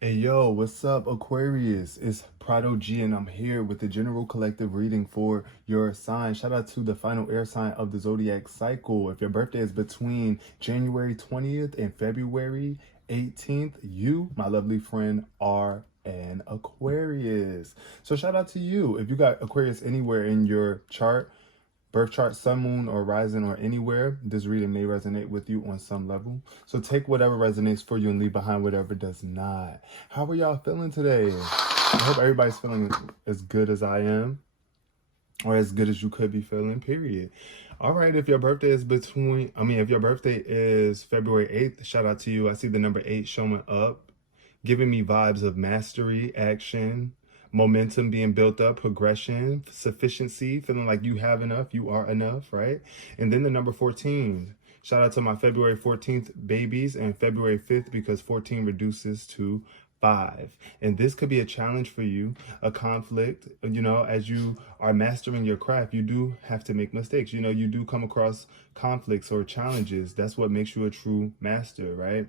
Hey yo, what's up, Aquarius? It's Prado G, and I'm here with the general collective reading for your sign. Shout out to the final air sign of the zodiac cycle. If your birthday is between January 20th and February 18th, you, my lovely friend, are an Aquarius. So shout out to you. If you got Aquarius anywhere in your chart, birth chart, sun, moon, or rising, or anywhere, this reading may resonate with you on some level. So take whatever resonates for you and leave behind whatever does not. How are y'all feeling today? I hope everybody's feeling as good as I am, or as good as you could be feeling, period. All right, if your birthday is if your birthday is February 8th, shout out to you. I see the number 8 showing up, giving me vibes of mastery, action, momentum being built up, progression, sufficiency, feeling like you have enough, you are enough, right? And then the number 14. Shout out to my February 14th babies and February 5th, because 14 reduces to 5. And this could be a challenge for you, a conflict. As you are mastering your craft, you do have to make mistakes. You do come across conflicts or challenges. That's what makes you a true master, right?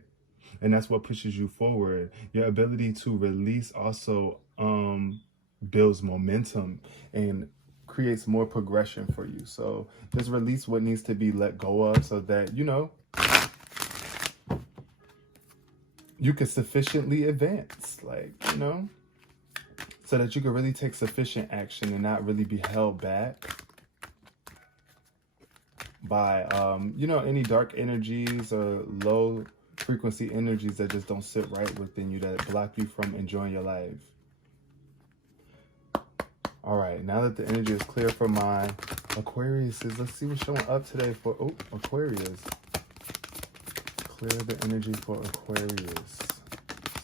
And that's what pushes you forward. Your ability to release also builds momentum and creates more progression for you. So just release what needs to be let go of, so that you can sufficiently advance, so that you can really take sufficient action and not really be held back by any dark energies or low frequency energies that just don't sit right within you, that block you from enjoying your life. All right, now that the energy is clear for my Aquariuses, let's see what's showing up today for Aquarius. Clear the energy for Aquarius.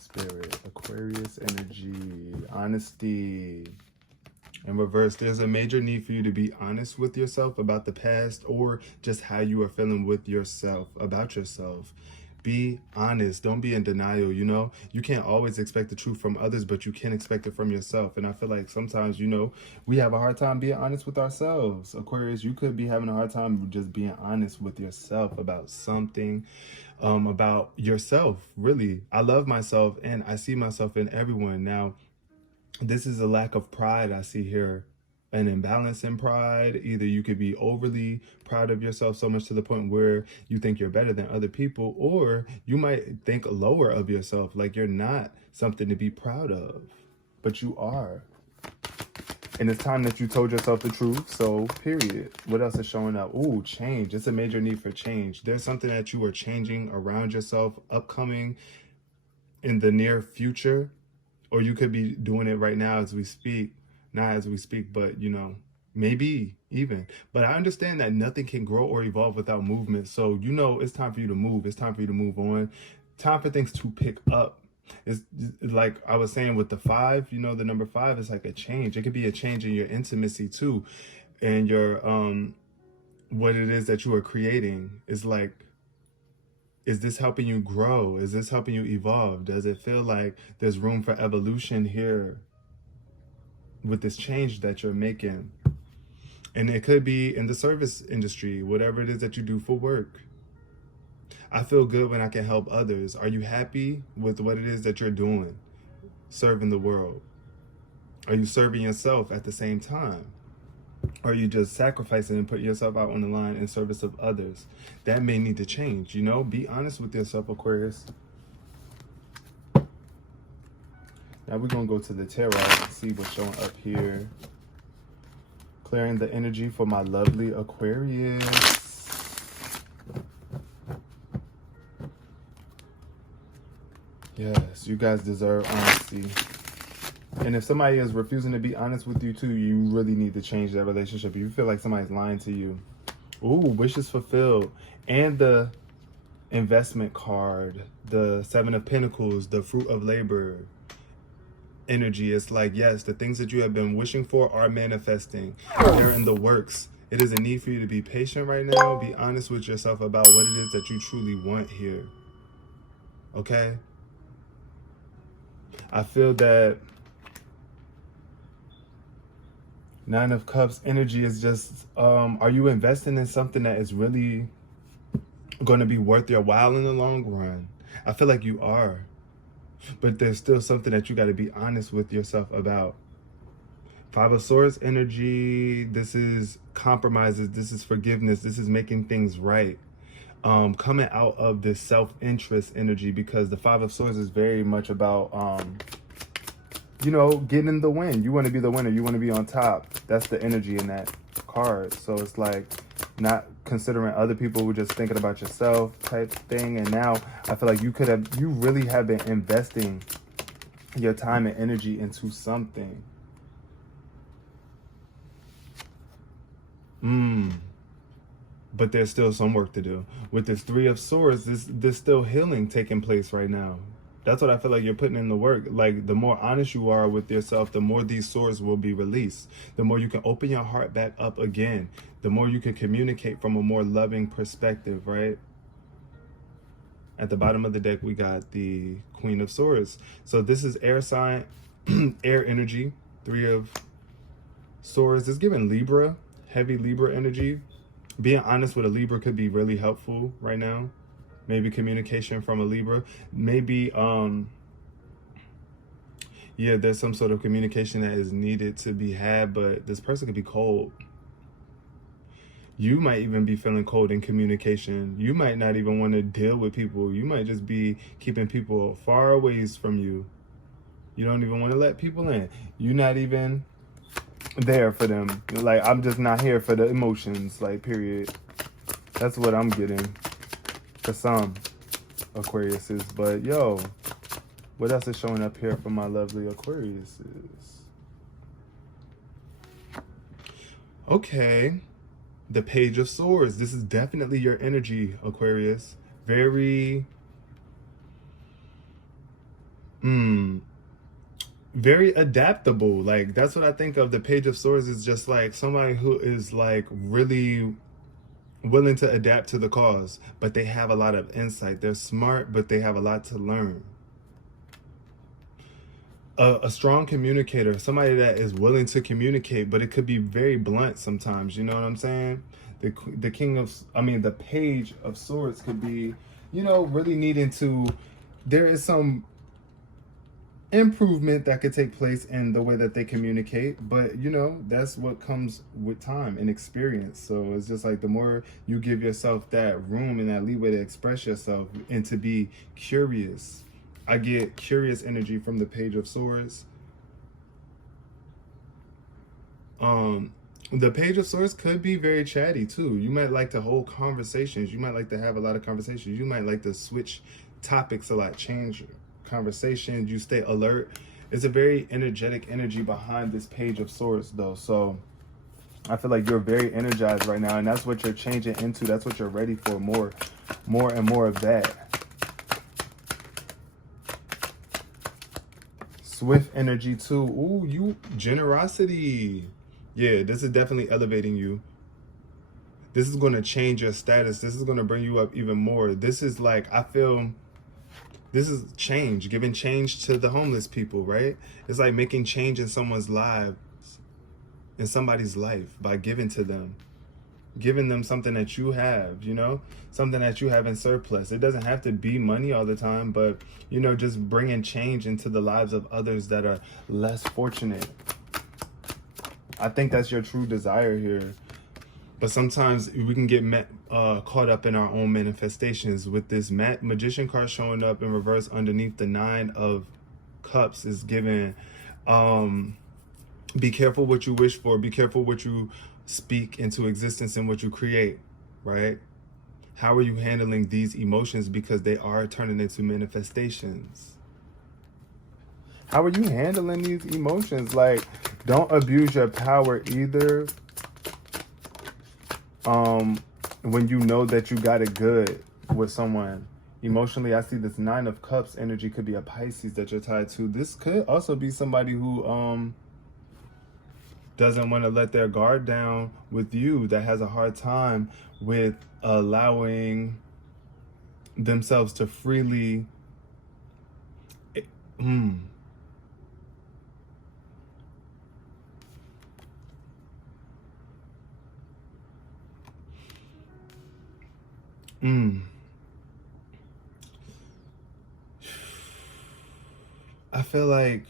Spirit, Aquarius energy, honesty. In reverse, there's a major need for you to be honest with yourself about the past, or just how you are feeling with yourself, about yourself. Be honest. Don't be in denial. You can't always expect the truth from others, but you can expect it from yourself. And I feel like sometimes, we have a hard time being honest with ourselves. Aquarius, you could be having a hard time just being honest with yourself about something, about yourself. Really, I love myself and I see myself in everyone. Now, this is a lack of pride I see here, an imbalance in pride. Either you could be overly proud of yourself, so much to the point where you think you're better than other people, or you might think lower of yourself, like you're not something to be proud of, but you are. And it's time that you told yourself the truth. So period. What else is showing up? Ooh, change. It's a major need for change. There's something that you are changing around yourself, upcoming in the near future, or you could be doing it right now as we speak. Not as we speak, but maybe even. But I understand that nothing can grow or evolve without movement. So it's time for you to move. It's time for you to move on. Time for things to pick up. It's like I was saying with the 5, the number 5 is like a change. It could be a change in your intimacy too, and your what it is that you are creating. Is like, is this helping you grow? Is this helping you evolve? Does it feel like there's room for evolution here with this change that you're making? And it could be in the service industry, whatever it is that you do for work. I feel good when I can help others. Are you happy with what it is that you're doing, serving the world? Are you serving yourself at the same time? Or are you just sacrificing and putting yourself out on the line in service of others? That may need to change. Be honest with yourself, Aquarius. Now we're going to go to the tarot and see what's showing up here. Clearing the energy for my lovely Aquarius. Yes, you guys deserve honesty. And if somebody is refusing to be honest with you too, you really need to change that relationship. If you feel like somebody's lying to you. Ooh, wishes fulfilled. And the investment card, the 7 of Pentacles, the fruit of labor energy. It's like, yes, the things that you have been wishing for are manifesting. They're in the works. It is a need for you to be patient right now. Be honest with yourself about what it is that you truly want here. Okay? I feel that 9 of Cups energy is just, are you investing in something that is really going to be worth your while in the long run? I feel like you are. but there's still something that you got to be honest with yourself about. Five of Swords energy, this is compromises, this is forgiveness, this is making things right. Coming out of this self-interest energy, because the Five of Swords is very much about, you know, getting the win. You want to be the winner. You want to be on top. That's the energy in that card. So it's like not considering other people, who just thinking about yourself type thing. And now I feel like you really have been investing your time and energy into something. But there's still some work to do. With this Three of Swords, there's still healing taking place right now. That's what I feel like you're putting in the work. Like, the more honest you are with yourself, the more these swords will be released. The more you can open your heart back up again. The more you can communicate from a more loving perspective, right? At the bottom of the deck, we got the Queen of Swords. So this is air sign, air energy. Three of Swords. It's giving Libra, heavy Libra energy. Being honest with a Libra could be really helpful right now. Maybe communication from a Libra. Maybe, yeah, there's some sort of communication that is needed to be had, but this person could be cold. You might even be feeling cold in communication. You might not even want to deal with people. You might just be keeping people far away from you. You don't even want to let people in. You're not even there for them. Like, I'm just not here for the emotions, like, period. That's what I'm getting for some Aquariuses. But yo, what else is showing up here for my lovely Aquariuses? Okay, the Page of Swords. This is definitely your energy, Aquarius. Very very adaptable. Like, that's what I think of. The Page of Swords is just like somebody who is like really willing to adapt to the cause, but they have a lot of insight. They're smart, but they have a lot to learn. A strong communicator, somebody that is willing to communicate, but it could be very blunt sometimes. You know what I'm saying? The Page of Swords could be, you know, really needing to. There is some improvement that could take place in the way that they communicate, but you know, that's what comes with time and experience. So it's just like the more you give yourself that room and that leeway to express yourself and to be curious. I get curious energy from the Page of Swords. The Page of Swords could be very chatty too. You might like to hold conversations. You might like to have a lot of conversations. You might like to switch topics a lot, change conversations. You stay alert. It's a very energetic energy behind this Page of Swords though. So I feel like you're very energized right now, and that's what you're changing into. That's what you're ready for. More and more of that. Swift energy too. Ooh, you generosity. Yeah, this is definitely elevating you. This is going to change your status. This is going to bring you up even more. This is like, I feel, this is change, giving change to the homeless people, right? It's like making change in someone's lives, in somebody's life, by giving to them. Giving them something that you have, you know, something that you have in surplus. It doesn't have to be money all the time, but, you know, just bringing change into the lives of others that are less fortunate. I think that's your true desire here. But sometimes we can get caught up in our own manifestations. With this Magician card showing up in reverse underneath the Nine of Cups is given, be careful what you wish for. Be careful what you speak into existence and what you create, right? How are you handling these emotions? Because they are turning into manifestations. How are you handling these emotions? Like, don't abuse your power either. When you know that you got it good with someone. Emotionally, I see this Nine of Cups energy could be a Pisces that you're tied to. This could also be somebody who doesn't want to let their guard down with you, that has a hard time with allowing themselves to freely I feel like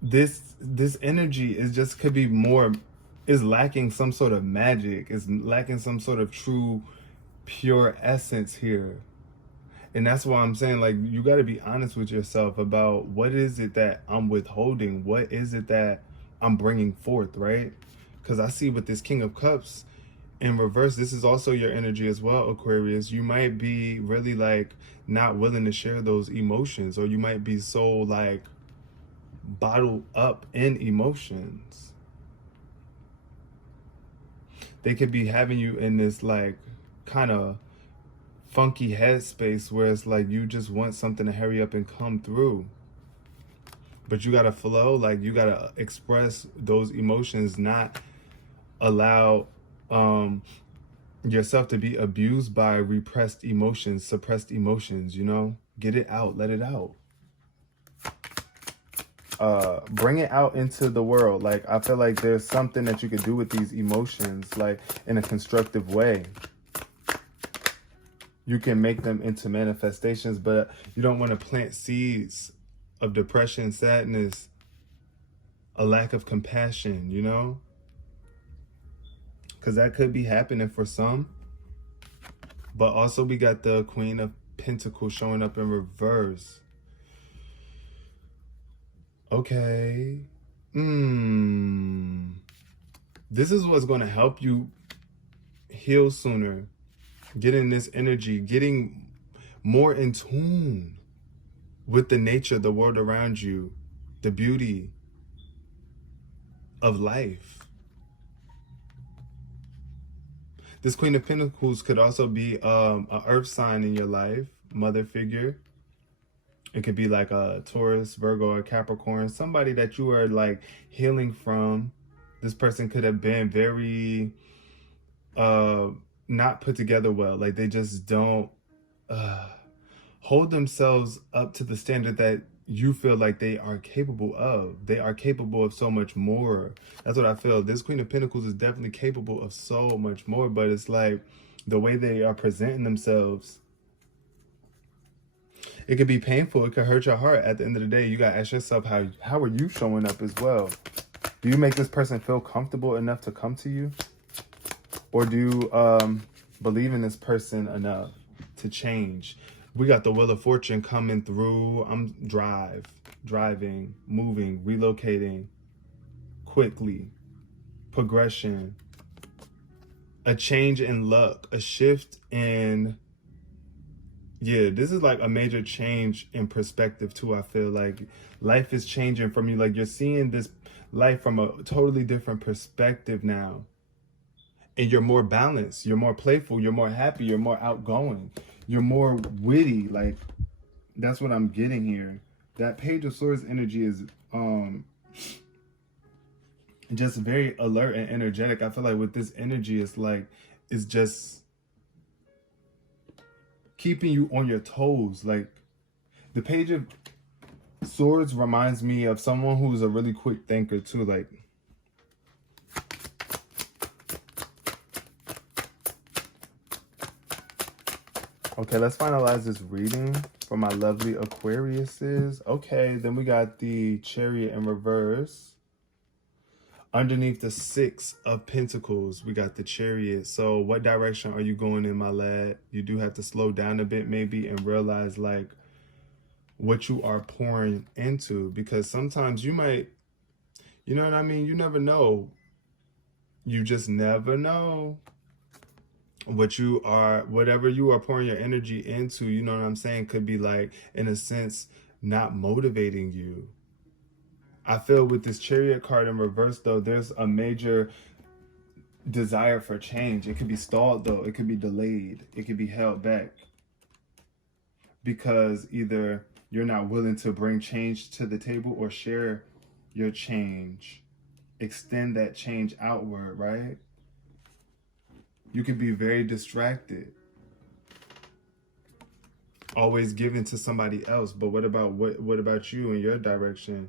this energy is just could be more, is lacking some sort of magic, is lacking some sort of true pure essence here. And that's why I'm saying, like, you got to be honest with yourself about what is it that I'm withholding, what is it that I'm bringing forth, right? Because I see with this King of Cups in reverse, this is also your energy as well, Aquarius. You might be really like not willing to share those emotions, or you might be so like bottled up in emotions. They could be having you in this like kind of funky headspace where it's like you just want something to hurry up and come through. But you gotta flow, like you gotta express those emotions, not allow yourself to be abused by repressed emotions, suppressed emotions, you know? Get it out, let it out. Bring it out into the world. Like, I feel like there's something that you could do with these emotions, like in a constructive way. You can make them into manifestations, but you don't want to plant seeds of depression, sadness, a lack of compassion, you know? Because that could be happening for some. But also we got the Queen of Pentacles showing up in reverse. Okay. This is what's going to help you heal sooner. Getting this energy, getting more in tune with the nature, the world around you, the beauty of life. This Queen of Pentacles could also be an earth sign in your life, mother figure. It could be like a Taurus, Virgo, or Capricorn, somebody that you are like healing from. This person could have been very not put together well. Like they just don't hold themselves up to the standard that you feel like they are capable of. They are capable of so much more. That's what I feel. This Queen of Pentacles is definitely capable of so much more, but it's like the way they are presenting themselves, it could be painful. It could hurt your heart. At the end of the day, you got to ask yourself, how are you showing up as well? Do you make this person feel comfortable enough to come to you? Or do you believe in this person enough to change? We got the Wheel of Fortune coming through. I'm driving, moving, relocating quickly, progression, a change in luck, a shift in, yeah, this is like a major change in perspective too. I feel like life is changing from you. Like you're seeing this life from a totally different perspective now. And you're more balanced, you're more playful, you're more happy, you're more outgoing, you're more witty. Like, that's what I'm getting here. That Page of Swords energy is just very alert and energetic. I feel like with this energy, it's just keeping you on your toes. Like, the Page of Swords reminds me of someone who's a really quick thinker too. Like, okay, let's finalize this reading for my lovely Aquariuses. Okay, then we got the Chariot in reverse. Underneath the Six of Pentacles, we got the Chariot. So what direction are you going in, my lad? You do have to slow down a bit maybe and realize like what you are pouring into, because sometimes you might, you know what I mean? You never know. You just never know. Whatever you are pouring your energy into, you know what I'm saying, could be like, in a sense, not motivating you. I feel with this Chariot card in reverse though, there's a major desire for change. It could be stalled though, it could be delayed, it could be held back, because either you're not willing to bring change to the table or share your change, extend that change outward, right? You could be very distracted, always giving to somebody else. But what about you and your direction?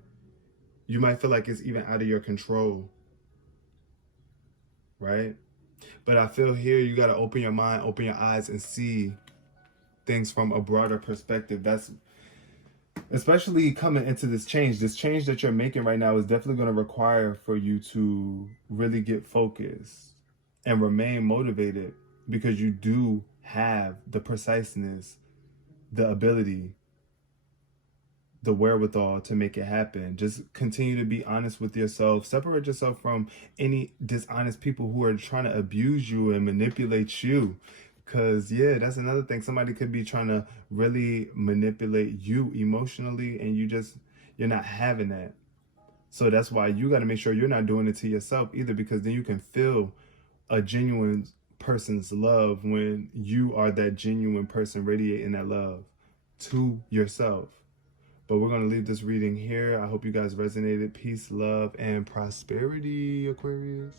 You might feel like it's even out of your control, right? But I feel here you got to open your mind, open your eyes, and see things from a broader perspective. That's especially coming into this change. This change that you're making right now is definitely going to require for you to really get focused and remain motivated, because you do have the preciseness, the ability, the wherewithal to make it happen. Just continue to be honest with yourself. Separate yourself from any dishonest people who are trying to abuse you and manipulate you. Because, yeah, that's another thing. Somebody could be trying to really manipulate you emotionally, and you're not having that. So that's why you got to make sure you're not doing it to yourself either, because then you can feel a genuine person's love when you are that genuine person radiating that love to yourself. But we're going to leave this reading here. I hope you guys resonated. Peace, love, and prosperity, Aquarius.